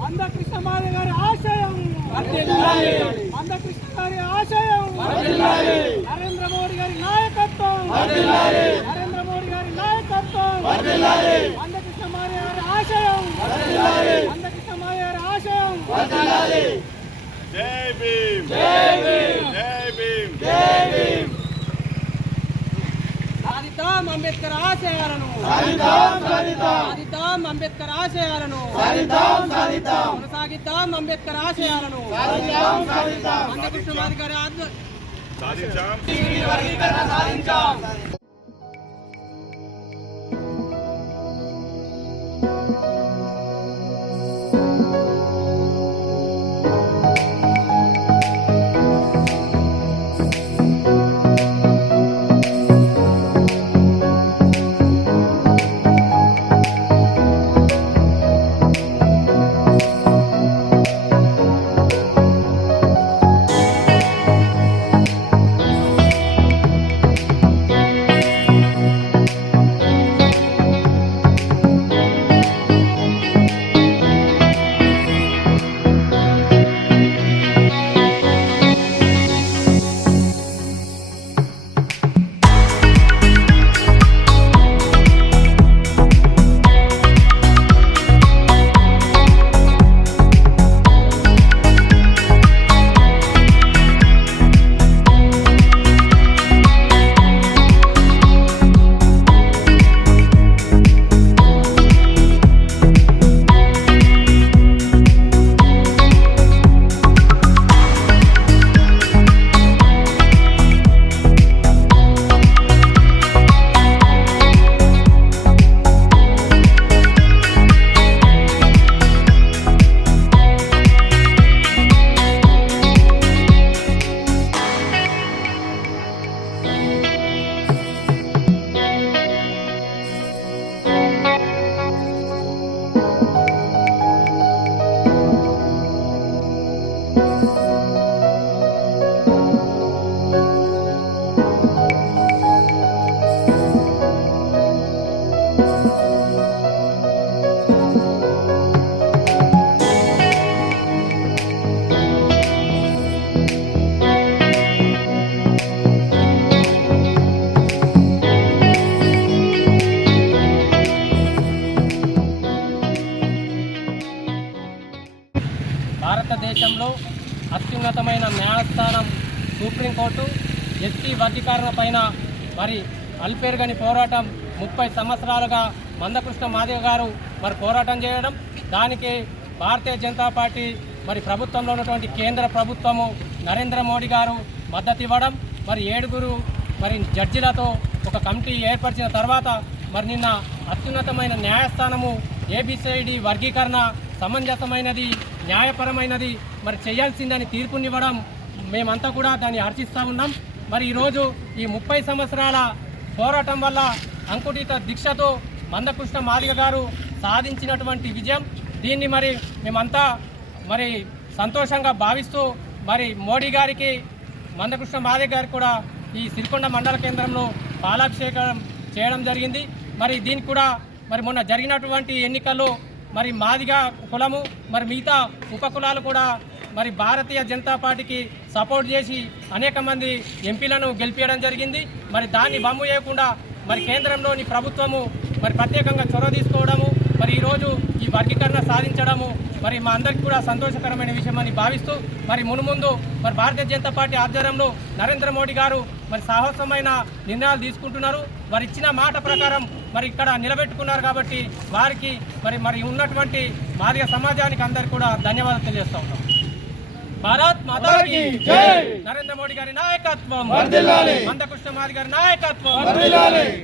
మందకృష్ణ మాదిగ గారి ఆశయం మందకృష్ణ గారి ఆశయం నరేంద్ర మోడీ గారి నాయకత్వం నరేంద్ర మోడీ గారి నాయకత్వం మందకృష్ణ మాదిగ గారి ఆశయం మందకృష్ణ మాదిగ గారి ఆశయం జై భీమ్ జై భీమ్ జై భీమ్ జై భీమ్ సాధిద్దాం అంబేద్కర్ ఆశయాలను సాధిద్దాం అంబేద్కర్ ఆశయాలను కొనసాగిద్దాం అంబేద్కర్ ఆశయాలను మందకృష్ణ మాదిగ గారి సాధించాం. భారతదేశంలో అత్యున్నతమైన న్యాయస్థానం సుప్రీంకోర్టు ఎస్సీ వర్గీకరణ పైన మరి అల్పేరుగని పోరాటం 30 సంవత్సరాలుగా మందకృష్ణ మాదిగ గారు మరి పోరాటం చేయడం, దానికి భారతీయ జనతా పార్టీ మరి ప్రభుత్వంలో ఉన్నటువంటి కేంద్ర ప్రభుత్వము నరేంద్ర మోడీ గారు మద్దతు ఇవ్వడం, మరి 7 మరి జడ్జిలతో ఒక కమిటీ ఏర్పరిచిన తర్వాత మరి నిన్న అత్యున్నతమైన న్యాయస్థానము ఏబిసిడి వర్గీకరణ సమంజసమైనది, న్యాయపరమైనది మరి చేయాల్సిందని తీర్పునివ్వడం మేమంతా కూడా దాన్ని హర్షిస్తూ ఉన్నాం. మరి ఈరోజు ఈ 30 సంవత్సరాల పోరాటం వల్ల అంకుటిత దీక్షతో మందకృష్ణ మాదిగ గారు సాధించినటువంటి విజయం, దీన్ని మరి మేమంతా మరి సంతోషంగా భావిస్తూ మరి మోడీ గారికి మందకృష్ణ మాదిగ గారికి కూడా ఈ సిరికొండ మండల కేంద్రంలో పాలాభిషేకం చేయడం జరిగింది. మరి దీనికి కూడా మరి మొన్న జరిగినటువంటి ఎన్నికల్లో మరి మాదిగ కులము మరి మిగతా ఉపకులాలు కూడా మరి భారతీయ జనతా పార్టీకి సపోర్ట్ చేసి అనేక మంది ఎంపీలను గెలిపించడం జరిగింది. మరి దాన్ని బమ్ము చేయకుండా మరి కేంద్రంలోని ప్రభుత్వము మరి ప్రత్యేకంగా చొరవ తీసుకోవడము, మరి ఈరోజు ఈ వర్గీకరణ సాధించడము మరి మా అందరికీ కూడా సంతోషకరమైన విషయం అని భావిస్తూ మరి మునుముందు మరి భారతీయ జనతా పార్టీ ఆధ్వర్యంలో నరేంద్ర మోడీ గారు మరి సాహసమైన నిర్ణయాలు తీసుకుంటున్నారు. వారు ఇచ్చిన మాట ప్రకారం మరి ఇక్కడ నిలబెట్టుకున్నారు కాబట్టి వారికి మరి ఉన్నటువంటి మాదిగ సమాజానికి అందరికీ కూడా ధన్యవాదాలు తెలియజేస్తూ ఉన్నాం. భారత్ మాతా కీ జై. నరేంద్ర మోడీ గారి నాయకత్వం వర్ధిల్లాలి. మందకృష్ణ మాదిగ గారి నాయకత్వం వర్ధిల్లాలి.